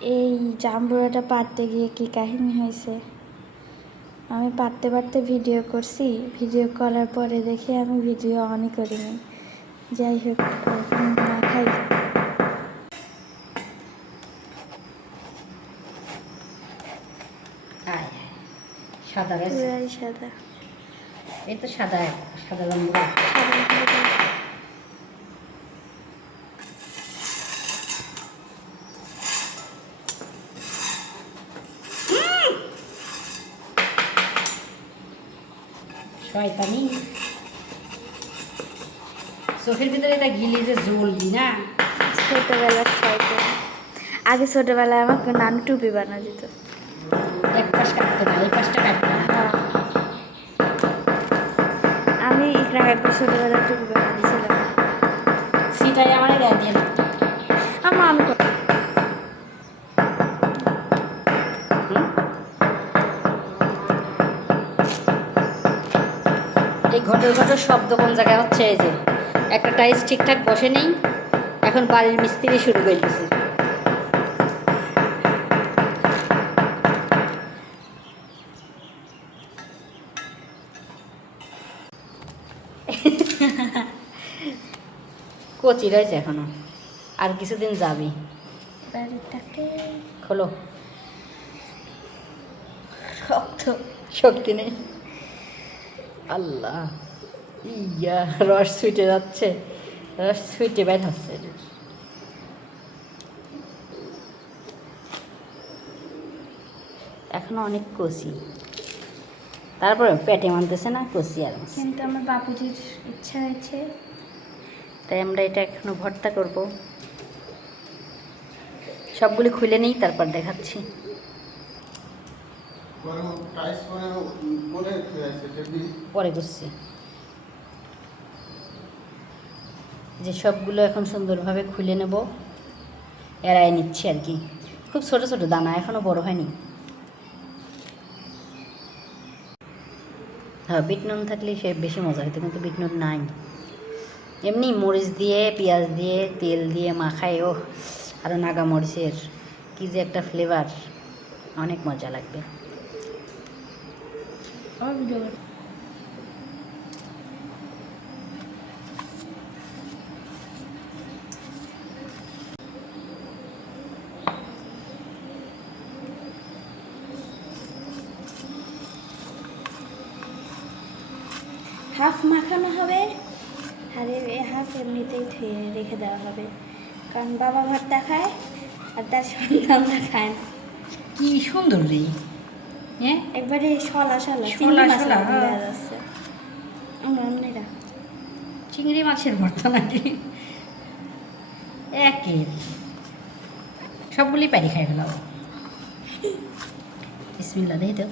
এই জাম্বুরাটা পারতে গিয়ে কি কাহিনী হয়েছে, আমি পারতে পারতে ভিডিও করছি, ভিডিও করার পরে দেখি আমি ভিডিও অনই করিনি। যাই হোক, না খাই। সাদা পুরাই সাদা। এই তো সাদা সাদা জাম্বুরা। শয়তানি চোখের ভিতরে এটা গিলি যে জ্বলবি না। ছোটবেলার শয়তানি। আগে ছোটবেলায় আমাকে নানু টুপি বানা দিত। এক পাশ কাটতে না, এই পাশটা কাটতে না। আমি ইকরা একবার ছোটবেলায় টুপি বানা দিয়েছিলাম। সেটাই আমার গায়ে দিয়ে দিত। আমি এই ঘটর ঘটর শব্দ কোন জায়গায় হচ্ছে? এই যে একটা টাইলস ঠিকঠাক বসে নেই, এখন বাড়ির মিস্ত্রি শুরু করে দিছে। কচি রয়েছে এখনো, আর কিছুদিন যাবি। বাড়িটাকে খোলো, শক্ত শক্তি নেই। আল্লাহ, ইয়া রস ছুটে যাচ্ছে, রস ছুটে বের হচ্ছে। এখনো অনেক কচি, তারপরে পেটে মানতেছে না কচি আর। কিন্তু আমার বাপুজির ইচ্ছা হয়েছে, তাই আমরা এটা এখনো ভর্তা করব। সবগুলি খুলে নেই, তারপর দেখাচ্ছি। পরে করছি যে সবগুলো এখন সুন্দরভাবে খুলে নেব, এড়াই নিচ্ছি আর কি। খুব ছোট ছোট দানা, এখনো বড় হয়নি। হ্যাঁ, বিট নুন থাকলে সে বেশি মজা হতো, কিন্তু বিট নুন নাই। এমনি মরিচ দিয়ে, পেঁয়াজ দিয়ে, তেল দিয়ে মাখায়, ও আরও নাগা মরিচের কী যে একটা ফ্লেভার, অনেক মজা লাগবে। হাফ মাখানো হবে আর হাফ এমনিতেই ধুয়ে রেখে দেওয়া হবে, কারণ বাবা ভর্তা খায় আর তার সন্তানরা খায় না। কি সুন্দর রে, হ্যাঁ একবারে শলা শলা শলা শলা দেখা যাচ্ছে। আমরা অন্যরা চিংড়ি মাছের ভর্তা নাকি একের সবগুলি প্যারি খাই ফেলাও। বিসমিল্লাহ, দেখি তো।